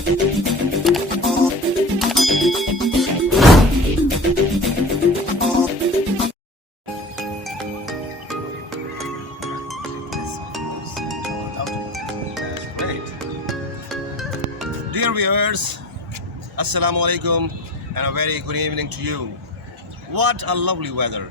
Dear viewers, Assalamu alaikum and a very good evening to you. What a lovely weather.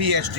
PhD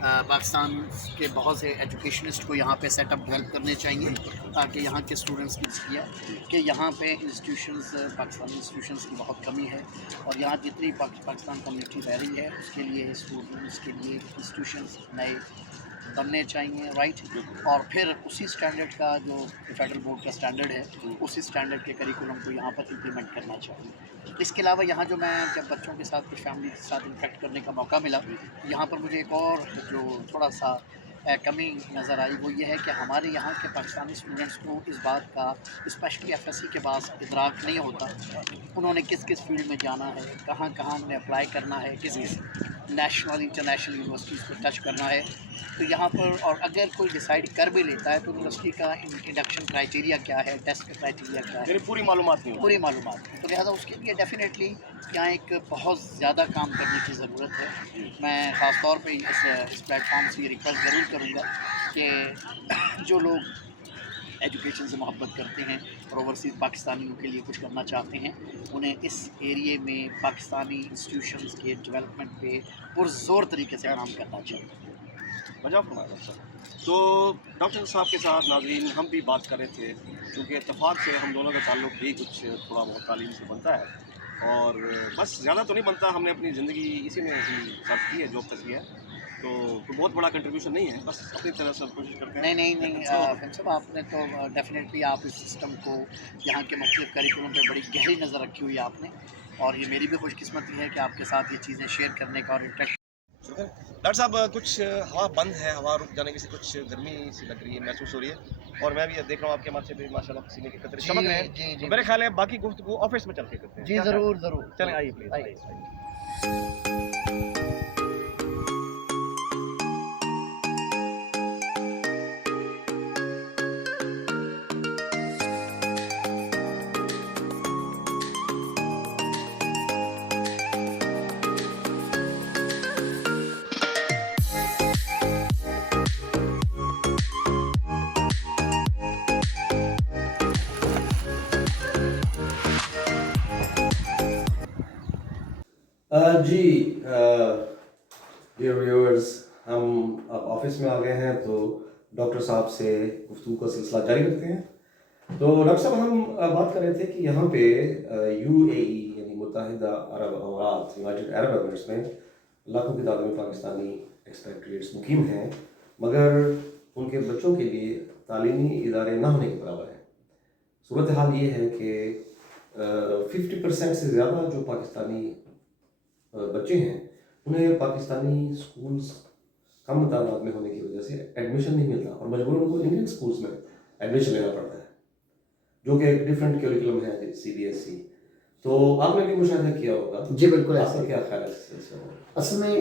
Pakistan کے بہت سے educationist کو یہاں پہ سیٹ اپ ڈیولپ کرنے چاہیے تاکہ یہاں کے اسٹوڈنٹس کی کیا کہ یہاں پہ انسٹیٹیوشنز پاکستانی انسٹیٹیوشنز کی بہت کمی ہے اور یہاں جتنی پاکستان کمیونٹی رہ رہی ہے اس کے لیے اسٹوڈنٹس کے لیے انسٹیٹیوشنز نئے بننے چاہیے رائٹ. اور پھر اسی اسٹینڈرڈ کا جو فیڈرل بورڈ کا اسٹینڈرڈ ہے اسی اسٹینڈرڈ کے کریکولم کو یہاں پر امپلیمنٹ کرنا چاہیے. اس کے علاوہ یہاں جو میں جب بچوں کے ساتھ کچھ فیملی کے ساتھ انٹریکٹ کرنے کا موقع ملا یہاں پر مجھے ایک اور جو تھوڑا سا کمی نظر آئی وہ یہ ہے کہ ہمارے یہاں کے پاکستانی اسٹوڈنٹس کو اس بات کا اسپیشلی ایف ایس سی کے بعد ادراک نہیں ہوتا انہوں نے کس کس فیلڈ میں جانا ہے کہاں کہاں انہیں اپلائی کرنا ہے کس کس نیشنل انٹرنیشنل یونیورسٹیز کو ٹچ کرنا ہے. تو یہاں پر اور اگر کوئی ڈیسائیڈ کر بھی لیتا ہے تو یونیورسٹی کا انڈکشن کرائٹیریا کیا ہے ٹیسٹ کا کرائٹیریا کیا ہے پوری معلومات نہیں پوری معلومات ہے. تو لہٰذا اس کے لیے ڈیفینیٹلی یہاں ایک بہت زیادہ کام کرنے کی ضرورت ہے. میں خاص طور پہ اس پلیٹ فارم سے یہ ریکویسٹ ضرور کروں گا کہ جو لوگ ایجوکیشن سے محبت کرتے ہیں اور اوورسیز پاکستانیوں کے لیے کچھ کرنا چاہتے ہیں انہیں اس ایریے میں پاکستانی انسٹیٹیوشنز کے ڈیولپمنٹ پہ پرزور طریقے سے کام کرنا چاہیے. وجہ فرمایا ڈاکٹر صاحب. تو ڈاکٹر صاحب کے ساتھ ناظرین ہم بھی بات کر رہے تھے کیونکہ اتفاق سے ہم دونوں کا تعلق بھی کچھ تھوڑا بہت تعلیم سے بنتا ہے اور بس زیادہ تو نہیں بنتا. ہم نے اپنی زندگی اسی میں سرچ کی ہے جاب تک کیا ہے تو کوئی بہت بڑا کنٹریبیوشن نہیں ہے بس اپنی طرح سے کوشش کرتے ہیں. نہیں فہم صاحب آپ نے تو ڈیفینیٹلی آپ اس سسٹم کو یہاں کے مختلف کریکولم پہ بڑی گہری نظر رکھی ہوئی ہے آپ نے اور یہ میری بھی خوش قسمتی ہے کہ آپ کے ساتھ یہ چیزیں شیئر کرنے کا اور انٹریکٹ. ڈاکٹر صاحب کچھ ہوا بند ہے ہوا رک جانے کی سے کچھ گرمی سی لگ رہی ہے محسوس ہو رہی ہے اور میں بھی دیکھ رہا ہوں آپ کے ماتھے پہ ماشاء اللہ پسینے کے قطرے چمک رہے ہیں. جی میرے خیال ہے باقی گفتگو آفس میں چل کے کرتے ہیں. جی ضرور ضرور چلیں آئیے پلیز آئیے. جی ڈیئر ویورز ہم اب آفس میں آ گئے ہیں تو ڈاکٹر صاحب سے گفتگو کا سلسلہ جاری رکھتے ہیں. تو ڈاکٹر صاحب ہم بات کر رہے تھے کہ یہاں پہ یو اے ای یعنی متحدہ عرب امارات یونائٹڈ عرب ایمریٹس میں لاکھوں کی تعداد میں پاکستانی ایکسپیکٹریٹس مقیم ہیں مگر ان کے بچوں کے لیے تعلیمی ادارے نہ ہونے کے برابر ہیں. صورتحال یہ ہے کہ 50% سے زیادہ جو پاکستانی بچے ہیں انہیں پاکستانی اسکولس کم تعداد میں ہونے کی وجہ سے ایڈمیشن نہیں ملتا اور مجبوراً ان کو انڈین اسکولس میں ایڈمیشن لینا پڑتا ہے جو کہ ایک ڈفرینٹ کیوریکولم ہے سی بی ایس ای. تو آپ نے بھی مشاہدہ کیا ہوگا. جی بالکل آپ کا کیا خیال ہے اصل میں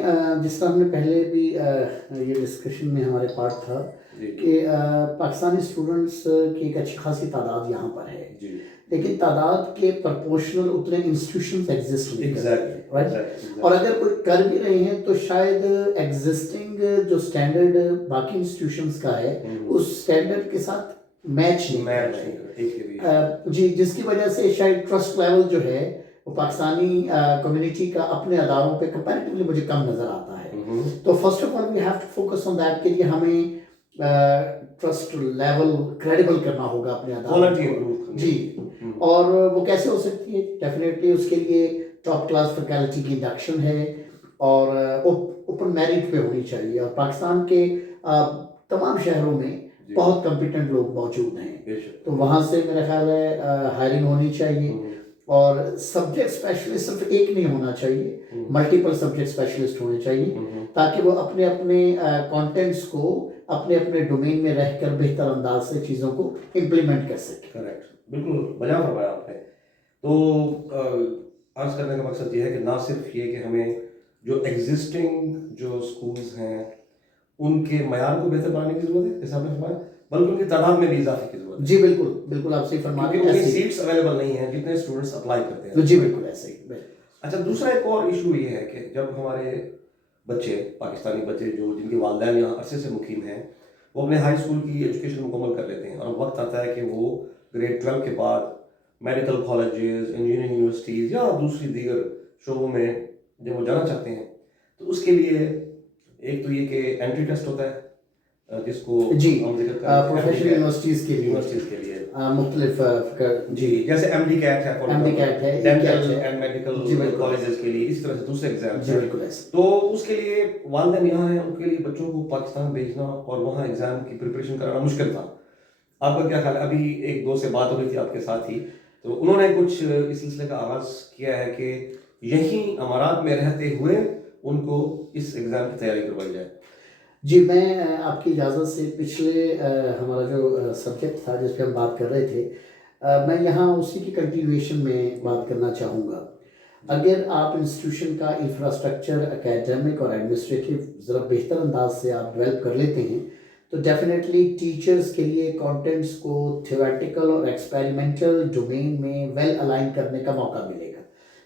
جس طرح ہم نے پہلے بھی یہ ڈسکشن میں ہمارے پارٹ تھا کہ پاکستانی اسٹوڈنٹس کی ایک اچھی خاصی تعداد یہاں پر ہے لیکن تعداد کے پرپورشنل اتنے انسٹیٹیوشنز ایگزسٹ نہیں کرتے اور اگر کوئی کر بھی رہے ہیں تو شاید ایگزسٹنگ جو اسٹینڈرڈ باقی انسٹیٹیوشنز کا ہے اس اسٹینڈرڈ کے ساتھ میچ نہیں جی جس کی وجہ سے شاید ٹرسٹ لیول جو ہے وہ پاکستانی کمیونٹی کا اپنے اداروں پہ کمپیریٹیولی مجھے کم نظر آتا ہے. تو first of all we have to focus on that کہ ہمیں ٹرسٹ لیول کریڈیبل کرنا ہوگا اپنے اداروں جی. اور وہ کیسے ہو سکتی ہے ڈیفینیٹلی اس کے لیے ٹاپ کلاس فیکلٹی کی انڈکشن ہے اور اوپن میرٹ پہ ہونی چاہیے اور پاکستان کے تمام شہروں میں بہت کمپیٹنٹ لوگ موجود ہیں تو وہاں سے میرا خیال ہے ہائرنگ ہونی چاہیے اور سبجیکٹ اسپیشلسٹ صرف ایک نہیں ہونا چاہیے ملٹیپل سبجیکٹ اسپیشلسٹ ہونے چاہیے تاکہ وہ اپنے اپنے کانٹینٹس کو اپنے اپنے ڈومین میں رہ کر بہتر انداز سے چیزوں کو امپلیمنٹ کر سکیں. کریکٹ بالکل بجا فرمایا آپ نے. تو عرض کرنے کا مقصد یہ ہے کہ نہ صرف یہ کہ ہمیں جو ایگزسٹنگ جو اسکولز ہیں ان کے معیار کو بہتر بنانے کی ضرورت ہے جیسے آپ نے فرمایا بلکہ ان کی تعداد میں بھی اضافے کی ضرورت ہے. جی بالکل بالکل آپ صحیح فرما رہے ہیں. کیونکہ سیٹس اویلیبل نہیں ہیں جتنے اسٹوڈنٹس اپلائی کرتے ہیں. جی بالکل ایسے ہی. اچھا دوسرا ایک اور ایشو یہ ہے کہ جب ہمارے بچے پاکستانی بچے جو جن کے والدین یہاں عرصے سے مقیم ہیں وہ اپنے ہائی اسکول کی ایجوکیشن مکمل کر لیتے ہیں اور وقت آتا ہے کہ وہ گریڈ 12 کے بعد میڈیکل کالجز انجینئرنگ یونیورسٹیز یا دوسری دیگر شعبوں میں جب وہ جانا چاہتے ہیں تو اس کے لیے ایک تو یہ کہ انٹری ٹیسٹ ہوتا ہے جس کو جی ہم ذکر کریں گے پروفیشنل یونیورسٹیز کے لیے یونیورسٹیز کے لیے مختلف جی جیسے ایم ڈی کیٹ ہے MD-CAT ہے ڈینٹل اینڈ میڈیکل کالجز کے لیے اسی طرح سے دوسرے ایگزام جی بالکل ایسے تو اس کے لیے والدین یہاں ہیں ان کے لیے بچوں کو پاکستان بھیجنا اور وہاں ایگزام کی پریپریشن کرانا مشکل تھا. آپ کا کیا خیال ہے؟ ابھی ایک دوست سے بات ہو رہی تھی آپ کے ساتھ ہی تو انہوں نے کچھ اس سلسلے کا آغاز کیا ہے کہ یہیں امارات میں رہتے ہوئے ان کو اس ایگزام کی تیاری کروائی جائے. جی میں آپ کی اجازت سے پچھلے ہمارا جو سبجیکٹ تھا جس پہ ہم بات کر رہے تھے میں یہاں اسی کی کنٹینویشن میں بات کرنا چاہوں گا. اگر آپ انسٹیٹیوشن کا انفراسٹرکچر اکیڈمک اور ایڈمنسٹریٹو ذرا بہتر انداز سے آپ ڈیولپ کر لیتے ہیں تو ڈیفینیٹلی ٹیچرز کے لیے کانٹینٹس کو تھیوریٹیکل اور ایکسپیریمنٹل ڈومین میں ویل الائن کرنے کا موقع ملے گا.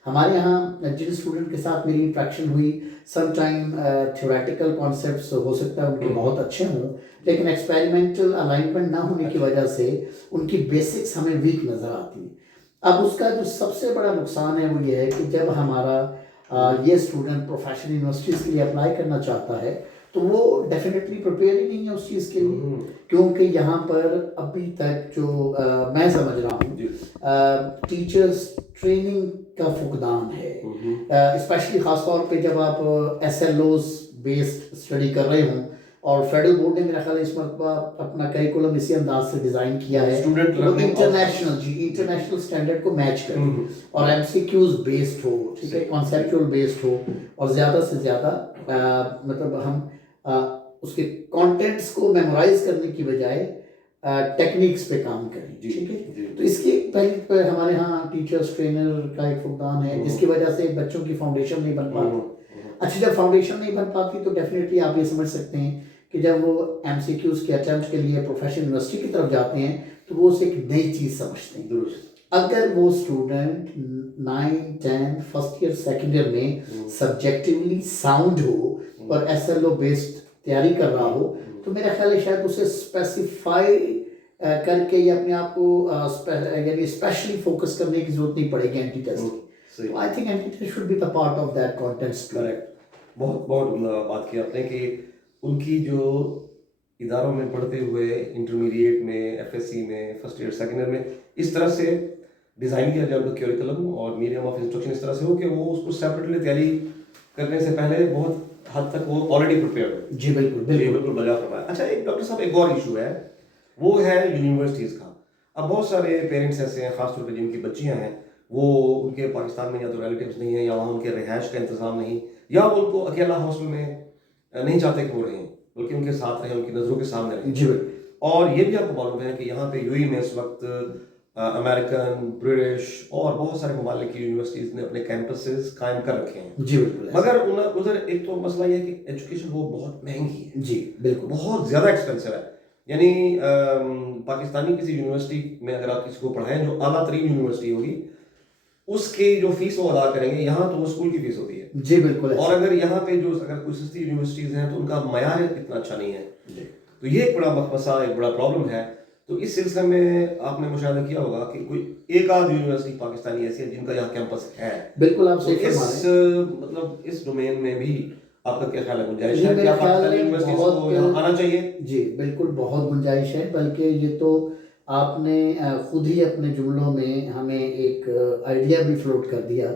ہمارے یہاں جن اسٹوڈنٹ کے ساتھ میری انٹریکشن ہوئی سم ٹائم تھیوریٹیکل کانسیپٹس ہو سکتا ہے ان کے بہت اچھے ہوں لیکن ایکسپیریمنٹل الائنمنٹ نہ ہونے کی وجہ سے ان کی بیسکس ہمیں ویک نظر آتی ہیں. اب اس کا جو سب سے بڑا نقصان ہے وہ یہ ہے کہ جب ہمارا یہ اسٹوڈنٹ پروفیشنل یونیورسٹیز کے لیے اپلائی کرنا چاہتا ہے تو وہ ڈیفینیٹلی پریپیئر ہی نہیں ہے اس چیز کے لیے کیونکہ یہاں پر ابھی تک جو میں سمجھ رہا ہوں ٹیچرس ٹریننگ کا فقدان ہے اسپیشلی خاص طور پہ جب آپ S L Os based study کر رہے ہوں اور فیڈرل بورڈ نے میرا خیال ہے اس مرتبہ اپنا کریکولم اسی انداز سے ڈیزائن کیا ہے انٹرنیشنل اسٹینڈرڈ کو میچ کرے اور ایم سی کیوز بیسڈ ہو ٹھیک ہے کانسیپچول بیسڈ ہو اور زیادہ سے زیادہ مطلب ہم اس کے کانٹینٹس کو میمورائز کرنے کی بجائے ٹیکنیکس پہ کام کریں ٹھیک ہے. تو اس کی پہلے ہمارے ہاں ٹیچرس ٹرینر کا ایک فقدان ہے جس کی وجہ سے بچوں کی فاؤنڈیشن نہیں بن پاتی. اچھا جب فاؤنڈیشن نہیں بن پاتی تو ڈیفینیٹلی آپ یہ سمجھ سکتے ہیں کہ جب وہ ایم سی کیوز کے اٹیمپٹ کے لیے پروفیشنل یونیورسٹی کی طرف جاتے ہیں تو وہ اسے ایک نئی چیز سمجھتے ہیں. اگر وہ student 9 10 first year second year میں سبجیکٹیولی ساؤنڈ ہو اور ایس ایل او بیسڈ تیاری کر رہا ہو تو میرا خیال ہے شاید اسے اسپیسیفائی کر کے یا اپنے آپ کو یعنی اسپیشلی فوکس کرنے کی ضرورت نہیں پڑے گی اینٹی ٹیسٹ کی. تو I think entry test should be the part of that contents. Correct. بہت بہت بات کی آپ نے کہ ان کی جو اداروں میں پڑھتے ہوئے انٹرمیڈیٹ میں ایف ایس سی میں فرسٹ ایئر سیکنڈ ایئر میں اس طرح سے ڈیزائن کیا جائے ان کا کیوریکلم اور میڈیم آف انسٹرکشن اس طرح سے ہو کہ وہ اس کو سیپریٹلی تیاری کرنے سے پہلے بہت حد تک وہ آلریڈی پریپیئر ہو. جی بالکل بالکل بجا فرمایا. اچھا ایک ڈاکٹر صاحب ایک اور ایشو ہے وہ ہے یونیورسٹیز کا. اب بہت سارے پیرنٹس ایسے ہیں خاص طور پہ جن کی بچیاں ہیں وہ ان کے پاکستان میں یا تو ریلیٹیوز نہیں ہیں یا وہاں ان کے رہائش کا انتظام نہیں یا وہ ان کو اکیلا ہاسٹل میں نہیں چاہتے کہ وہ رہیں بلکہ ان کے ساتھ رہیں ان کی نظروں کے سامنے رہیں. جی اور یہ بھی آپ کو معلوم ہے کہ یہاں پہ یو ای میں اس وقت امریکن برٹش اور بہت سارے ممالک کی یونیورسٹیز نے اپنے کیمپسز قائم کر رکھے ہیں. جی بالکل. مگر ادھر ایک تو مسئلہ یہ ہے کہ ایجوکیشن وہ بہت مہنگی ہے. جی بالکل بہت زیادہ ایکسپینسو ہے. یعنی پاکستانی کسی یونیورسٹی میں اگر آپ کسی کو پڑھائیں جو اعلیٰ ترین یونیورسٹی ہوگی اس کی جو فیس وہ ادا کریں گے یہاں تو وہ اسکول کی فیس ہوتی ہے. جی بالکل. اور اگر یہاں پہ جو اگر کوئی سستی یونیورسٹیز ہیں تو ان کا معیار اتنا اچھا نہیں ہے. تو یہ ایک بڑا مسئلہ ایک بڑا پرابلم ہے. تو اس سلسلے میں آپ نے مشاہدہ کیا ہوگا کہ کوئی ایک آدھ یونیورسٹی پاکستانی ایسی ہے جن کا یہاں کیمپس ہے. بالکل آپ صحیح فرما رہے ہیں. مطلب اس ڈومین میں بھی آپ کا کیا خیال ہے؟ گنجائش ہے کیا پاکستانی یونیورسٹیز کو یہاں آنا چاہیے؟ جی بالکل بہت گنجائش ہے. بلکہ یہ تو آپ نے خود ہی اپنے جملوں میں ہمیں ایک آئیڈیا بھی فلوٹ کر دیا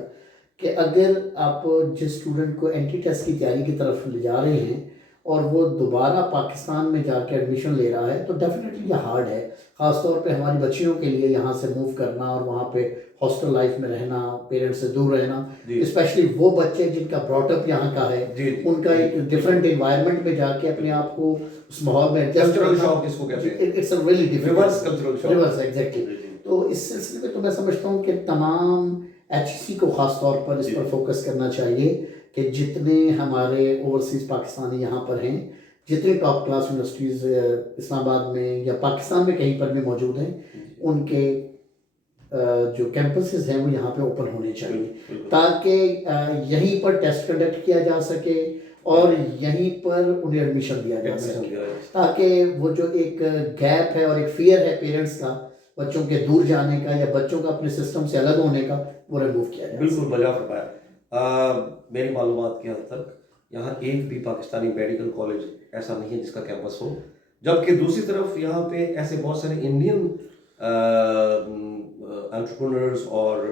کہ اگر آپ جس اسٹوڈنٹ کو اینٹی ٹیسٹ کی تیاری کی طرف لے جا رہے ہیں اور وہ دوبارہ پاکستان میں جا کے ایڈمیشن لے رہا ہے تو ڈیفینیٹلی یہ ہارڈ ہے. خاص طور پہ ہماری بچیوں کے لیے یہاں سے موو کرنا اور وہاں پہ ہاسٹل لائف میں رہنا پیرنٹس سے دور رہنا اسپیشلی وہ بچے جن کا براٹ اپ یہاں کا ہے ان کا ایک ڈفرینٹ انوائرمنٹ میں جا کے اپنے آپ کو اس ماحول میں تو اس سلسلے میں تو میں سمجھتا ہوں کہ تمام ایچ سی کو خاص طور پر اس پر فوکس کرنا چاہیے کہ جتنے ہمارے اوورسیز پاکستانی یہاں پر ہیں جتنے ٹاپ کلاس یونیورسٹیز اسلام آباد میں یا پاکستان میں کہیں پر بھی موجود ہیں ان کے جو کیمپسز ہیں وہ یہاں پہ اوپن ہونے چاہیے تاکہ یہیں پر ٹیسٹ کنڈکٹ کیا جا سکے اور یہیں پر انہیں ایڈمیشن دیا جا سکے تاکہ وہ جو ایک گیپ ہے اور ایک فیئر ہے پیرنٹس کا بچوں کے دور جانے کا یا بچوں کا اپنے سسٹم سے الگ ہونے کا وہ ریموو کیا جائے. بالکل بجا فرمایا. میری معلومات کی حد تک یہاں ایک بھی پاکستانی میڈیکل کالج ایسا نہیں ہے جس کا کیمپس ہو، جبکہ دوسری طرف یہاں پہ ایسے بہت سارے انڈین انٹرپرنرز اور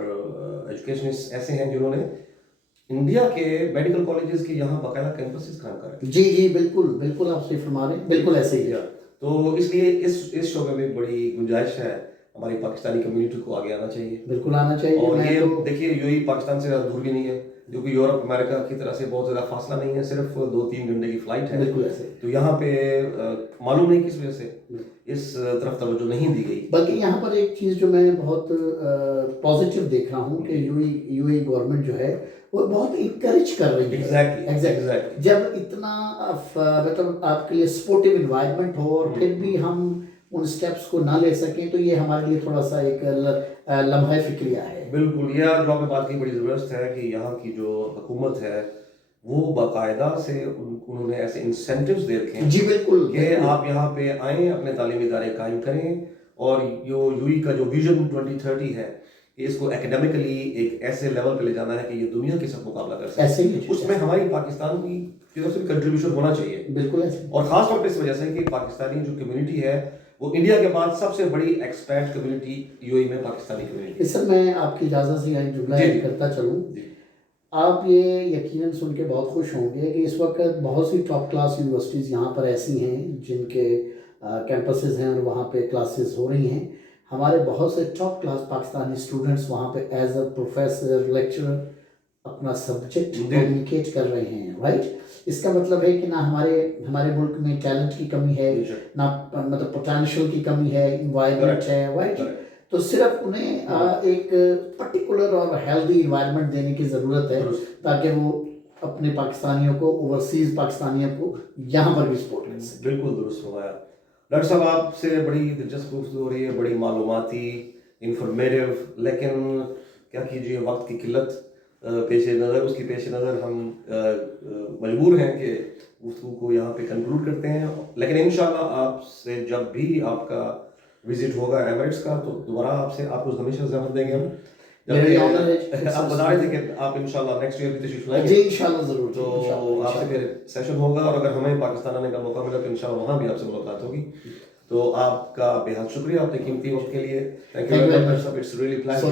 ایجوکیشنسٹ ایسے ہیں جنہوں نے انڈیا کے میڈیکل کالجز کے یہاں باقاعدہ کیمپسز قائم کر رکھے ہیں۔ جی بالکل بالکل آپ صحیح فرما رہے ہیں، بالکل ایسے ہی ہے۔ تو اس لیے اس شعبے میں بڑی گنجائش ہے، ہماری پاکستانی کمیونٹی کو آگے آنا چاہیے، بالکل آنا چاہیے۔ اور یہ دیکھیے یوئی پاکستان سے زیادہ دور بھی نہیں ہے، کیونکہ یورپ امریکہ کی طرح سے بہت زیادہ فاصلہ نہیں ہے، صرف 2-3 گھنٹے کی فلائٹ ہے۔ بالکل ایسے تو یہاں پہ معلوم نہیں کس وجہ سے اس طرف توجہ نہیں دی گئی، بلکہ یہاں پر ایک چیز جو میں بہت پازیٹیو دیکھ رہا ہوں کہ یو اے گورنمنٹ جو ہے وہ بہت انکریج کر رہی ہے۔ ایگزیکٹلی جب اتنا مطلب آپ کے لیے سپورٹیو انوائرمنٹ ہو اور پھر بھی ہم ان سٹیپس کو نہ لے سکیں تو یہ ہمارے لیے تھوڑا سا ایک لمحہ فکریہ ہے۔ بالکل، یہ جو آپ نے بات کی بڑی زبردست ہے کہ یہاں کی جو حکومت ہے وہ باقاعدہ سے انہوں نے ایسے انسینٹیوز دے رکھے ہیں جی بالکل کہ آپ یہاں پہ آئیں، اپنے تعلیمی ادارے قائم کریں، اور یوئی کا جو ویژن 2030 ہے کہ اس کو اکیڈیمکلی ایک ایسے لیول پہ لے جانا ہے کہ یہ دنیا کے ساتھ مقابلہ کر سکے، اس میں ہماری پاکستان کی طرف سے کنٹریبیوشن ہونا چاہیے۔ بالکل ایسے، اور خاص طور پہ اس وجہ سے کہ پاکستانی جو کمیونٹی ہے وہ انڈیا کے بعد سب سے بڑی ایکسپیٹ کمیونٹی یو اے میں پاکستانی کمیونٹی۔ سر میں آپ کی اجازت سے یہاں جملہ ایڈ کرتا چلوں، آپ یہ یقیناً سن کے بہت خوش ہوں گے کہ اس وقت بہت سی ٹاپ کلاس یونیورسٹیز یہاں پر ایسی ہیں جن کے کیمپسز ہیں اور وہاں پہ کلاسز ہو رہی ہیں۔ ہمارے بہت سے ٹاپ کلاس پاکستانی اسٹوڈنٹس وہاں پہ ایز اے پروفیسر لیکچرر اپنا سبجیکٹ کمیونیکیٹ کر رہے ہیں، رائٹ؟ اس کا مطلب ہے کہ نہ ہمارے ملک میں ٹیلنٹ کی کمی ہے، نہ مطلب پوٹینشیل کی کمی ہے، انوائرمنٹ ہے، رائٹ؟ تو صرف انہیں ایک پرٹیکولر اور ہیلدی انوائرمنٹ دینے کی ضرورت ہے تاکہ وہ اپنے پاکستانیوں کو، اوورسیز پاکستانیوں کو یہاں پر بھی سپورٹ کر سکیں۔ بالکل درست فرمایا ڈاکٹر صاحب، آپ سے بڑی دلچسپ گفتگو ہو رہی ہے، بڑی معلوماتی، انفارمیٹیو، لیکن کیا کیجیے وقت کی قلت پیش نظر، اس کی پیش نظر ہم مجبور ہیں کہ گفتگو کو یہاں پہ کنکلوڈ کرتے ہیں، لیکن انشاءاللہ آپ سے جب بھی آپ کا وزٹ ہوگا ایمریٹس کا تو دوبارہ آپ کو ہمیشہ زحمت دیں گے ہم۔ آپ بتا رہے تھے کہ آپ انشاءاللہ نیکسٹ ایئر بھی تشریف لائیں گے۔ جی انشاءاللہ ضرور، تو آپ سے پھر سیشن ہوگا، اور اگر ہمیں پاکستان آنے کا موقع ملا تو انشاءاللہ وہاں بھی آپ سے ملاقات ہوگی۔ تو آپ کا بے حد شکریہ اپنے قیمتی وقت کے لیے۔ Thank you very much, it's really pleasure.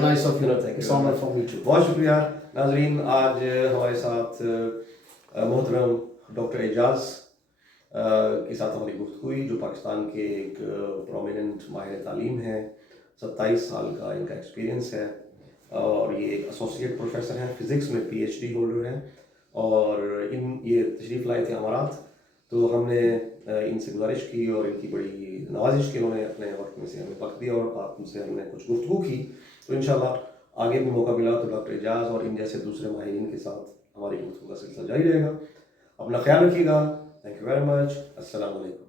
بہت شکریہ ناظرین، آج ہمارے ساتھ محترم ڈاکٹر اعجاز کے ساتھ ہماری گفتگو ہوئی، جو پاکستان کے ایک پرومیننٹ ماہر تعلیم ہیں، 27 سال کا ان کا ایکسپیرینس ہے، اور یہ ایک ایسوسیٹ پروفیسر ہیں، فزکس میں پی ایچ ڈی ہولڈر ہیں، اور یہ تشریف لائے تھے امارات، تو ہم نے ان سے گزارش کی اور ان کی بڑی نوازش کی، انہوں نے اپنے وقت میں سے ہمیں وقت دیا اور آپ ان سے ہم نے کچھ گفتگو کی، تو انشاءاللہ آگے بھی موقع ملا تو ڈاکٹر اعجاز اور ان جیسے دوسرے ماہرین کے ساتھ ہماری گفتگو کا سلسلہ جاری رہے گا۔ اپنا خیال رکھیے گا۔ Thank you very much. السلام علیکم۔